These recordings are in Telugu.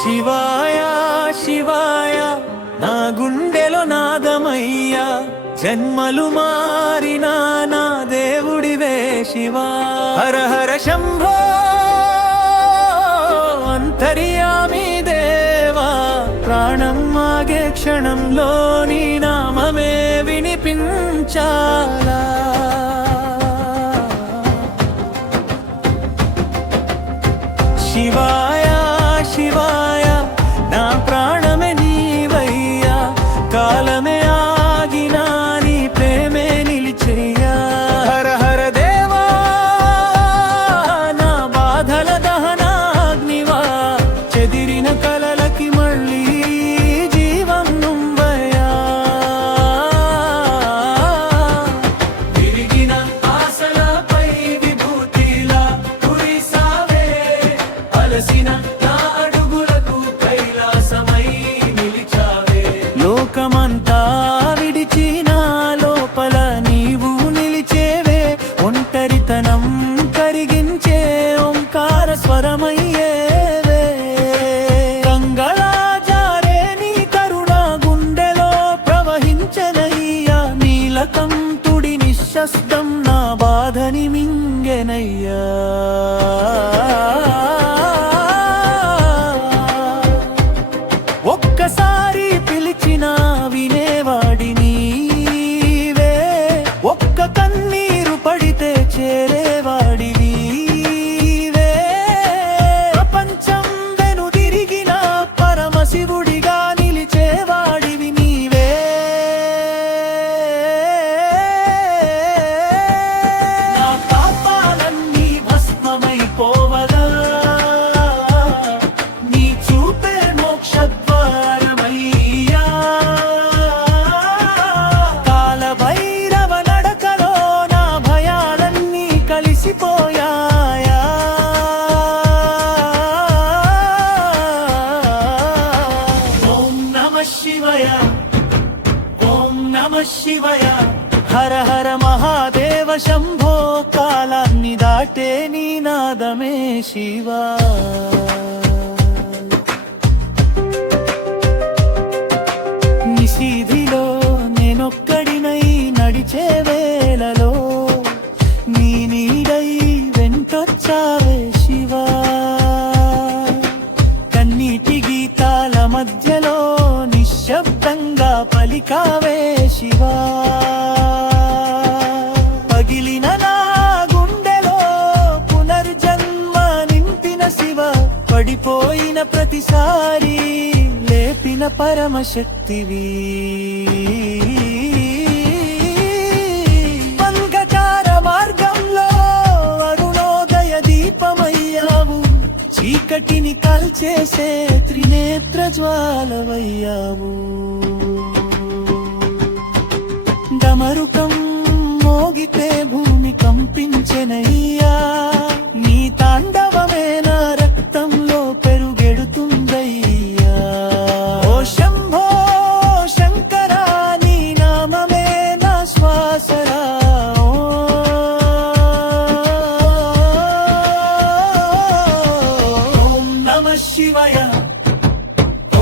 శివాయ శివాయ నా గుండెలో నాదమయ్యా, జన్మలు మారినా నా దేవుడివే శివా. హర హర శంభో అంతర్యామి దేవా, ప్రాణం ఆగే క్షణంలో నీ నామమే వినిపించాలా. శివాయ శివాయ నా ప్రాణమే నీవయ్యా, కాలమే ఆగినా నీ ప్రేమే నిలిచేయ్యా. హర హర దేవా నా బాధల దహనాగ్నివా, చెదిరిన కలలకి మళ్ళీ జీవం నువ్వయ్యా. తిరిగిన ఆశలపై విభూతిలా కురిసావే, అలసిన లోకమంతా విడిచిన లోపల నీవు నిలిచేవే, ఒంటరితనం కరిగించే ఓంకార స్వరమయ్యేవే. గంగలా జారే నీ కరుణ గుండెలో ప్రవహించనయ్యా, నీలకంఠుడి నిశ్శబ్దం నా బాధని మింగెనయ్యా. ఒక్కసారి పిలిచినా వినేవాడి నీవే, ఒక్క కన్నీరు పడితే చేరేవాడి నీవే. ప్రపంచం వెనుదిరిగిన పరమశివుడిగా నిలిచేవాడివి నీవే. నా పాపాలన్నీ భస్మమైపోవగా, నీ చూపే మోక్ష శివయ ఓం నమః శివయ. హర హర మహాదేవ శంభో, కాలాన్ని దాటే నీ నాదమే శివా. నిశీధిలో నేనొక్కడినై నడిచే వేళలో నీ నీడై వెంటొచ్చావే శివా. కన్నీటి గీతాల మధ్యలో నిశ్శబ్దంగా పలికావే శివా. పగిలిన నా గుండెలో పునర్జన్మ నింపిన శివ, పడిపోయిన ప్రతిసారి లేపిన పరమశక్తివి. అంధకార మార్గంలో అరుణోదయ దీపమయ్యావు, చీకటిని కాల్చేసే త్రినేత్ర జ్వాలవయ్యావు. డమరుకం మోగితే భూమి కంపించెనయ్యా, నీ తాండవమే నా రక్తంలో పెరుగెడుతుందయ్యా. ఓ శంభో శంకర నీ నామమే నా శ్వాసరా. ఓం నమః శివయ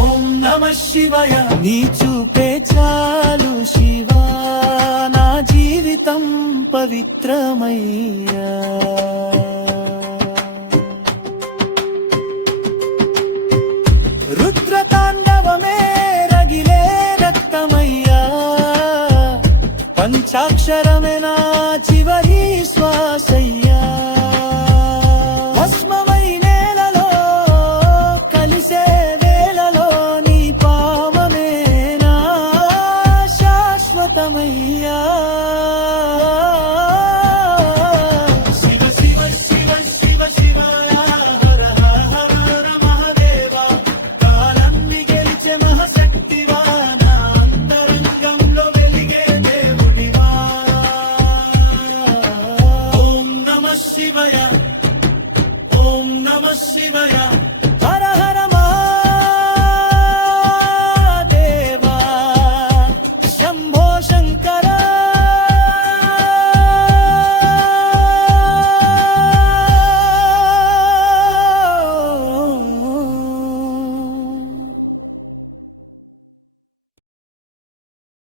ఓం నమః శివయ. నీ చూపే చాలు శివా, నా జీవితం పవిత్రమయ్యా. రుద్రతాండవమే రగిలే రక్తమయ్యా, పంచాక్షరమే నా చివరి శ్వాసయ్యా. భస్మమై నేలలో కలిసే వేళలో నీ పావమే నా శాశ్వతమయ్యా. శివ శివ శివ శివ శివ హర హర హర మహాదేవ, కాలాన్ని గెలిచే మహాశక్తివా, నా అంతరంగంలో వెలిగే దేవుడివా. ఓం నమః శివయ ఓం నమః శివయ.